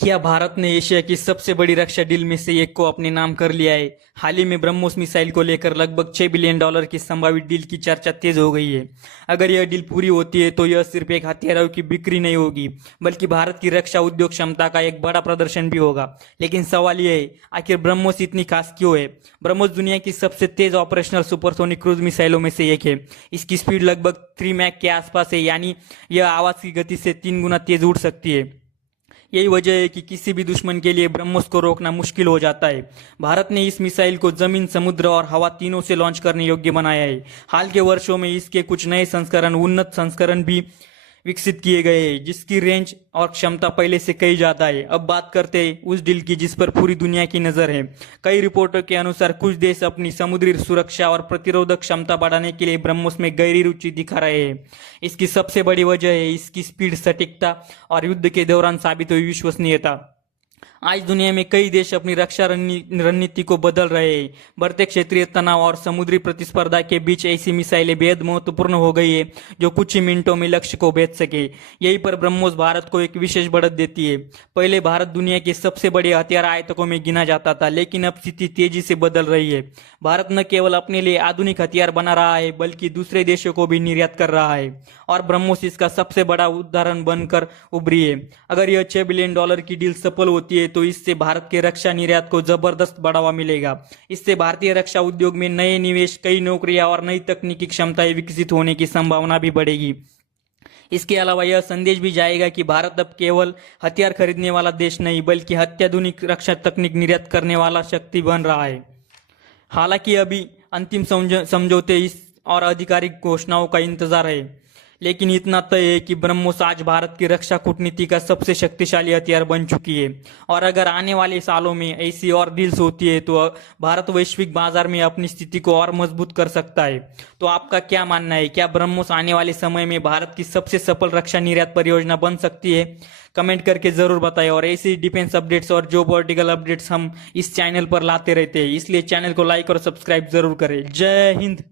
क्या भारत ने एशिया की सबसे बड़ी रक्षा डील में से एक को अपने नाम कर लिया है? हाल ही में ब्रह्मोस मिसाइल को लेकर लगभग $6 बिलियन की संभावित डील की चर्चा तेज हो गई है। अगर यह डील पूरी होती है तो यह सिर्फ एक हथियारों की बिक्री नहीं होगी, बल्कि भारत की रक्षा उद्योग क्षमता का एक बड़ा प्रदर्शन भी होगा। लेकिन सवाल यह है, आखिर ब्रह्मोस इतनी खास क्यों है? ब्रह्मोस दुनिया की सबसे तेज ऑपरेशनल सुपरसोनिक क्रूज मिसाइलों में से एक है। इसकी स्पीड लगभग 3 मैक के आसपास है, यानी यह आवाज की गति से 3 गुना तेज उड़ सकती है। यही वजह है कि किसी भी दुश्मन के लिए ब्रह्मोस को रोकना मुश्किल हो जाता है। भारत ने इस मिसाइल को जमीन, समुद्र और हवा तीनों से लॉन्च करने योग्य बनाया है। हाल के वर्षों में इसके कुछ नए संस्करण, उन्नत संस्करण भी विकसित किए गए हैं, जिसकी रेंज और क्षमता पहले से कई ज्यादा है। अब बात करते हैं उस डील की जिस पर पूरी दुनिया की नजर है। कई रिपोर्टों के अनुसार कुछ देश अपनी समुद्री सुरक्षा और प्रतिरोधक क्षमता बढ़ाने के लिए ब्रह्मोस में गहरी रुचि दिखा रहे हैं। इसकी सबसे बड़ी वजह है इसकी स्पीड, सटीकता और युद्ध के दौरान साबित हुई विश्वसनीयता। आज दुनिया में कई देश अपनी रक्षा रणनीति को बदल रहे हैं। बढ़ते क्षेत्रीय तनाव और समुद्री प्रतिस्पर्धा के बीच ऐसी मिसाइलें बेहद महत्वपूर्ण हो गई है जो कुछ ही मिनटों में लक्ष्य को भेद सके। यही पर ब्रह्मोस भारत को एक विशेष बढ़त देती है। पहले भारत दुनिया के सबसे बड़े हथियार आयातकों में गिना जाता था, लेकिन अब स्थिति तेजी से बदल रही है। भारत न केवल अपने लिए आधुनिक हथियार बना रहा है, बल्कि दूसरे देशों को भी निर्यात कर रहा है, और ब्रह्मोस इसका सबसे बड़ा उदाहरण बनकर उभरी है। अगर यह $6 बिलियन की डील सफल होती है तो इससे भारत के रक्षा निर्यात को जबरदस्त बढ़ावा मिलेगा। इससे भारतीय रक्षा उद्योग में नए निवेश, कई नौकरियां और नई तकनीकी क्षमताएं विकसित होने की संभावना भी बढ़ेगी। इसके अलावा यह संदेश भी जाएगा कि भारत अब केवल हथियार खरीदने वाला देश नहीं, बल्कि अत्याधुनिक रक्षा तकनीक निर्यात करने वाला शक्ति बन रहा है। हालांकि अभी अंतिम समझौते इस और आधिकारिक घोषणाओं का इंतजार है, लेकिन इतना तय है कि ब्रह्मोस आज भारत की रक्षा कूटनीति का सबसे शक्तिशाली हथियार बन चुकी है। और अगर आने वाले सालों में ऐसी और डील्स होती है तो भारत वैश्विक बाजार में अपनी स्थिति को और मजबूत कर सकता है। तो आपका क्या मानना है? क्या ब्रह्मोस आने वाले समय में भारत की सबसे सफल रक्षा निर्यात परियोजना बन सकती है? कमेंट करके जरूर बताएं। और ऐसी डिफेंस अपडेट्स और जो पॉलिटिकल अपडेट्स हम इस चैनल पर लाते रहते हैं, इसलिए चैनल को लाइक और सब्सक्राइब जरूर करें। जय हिंद।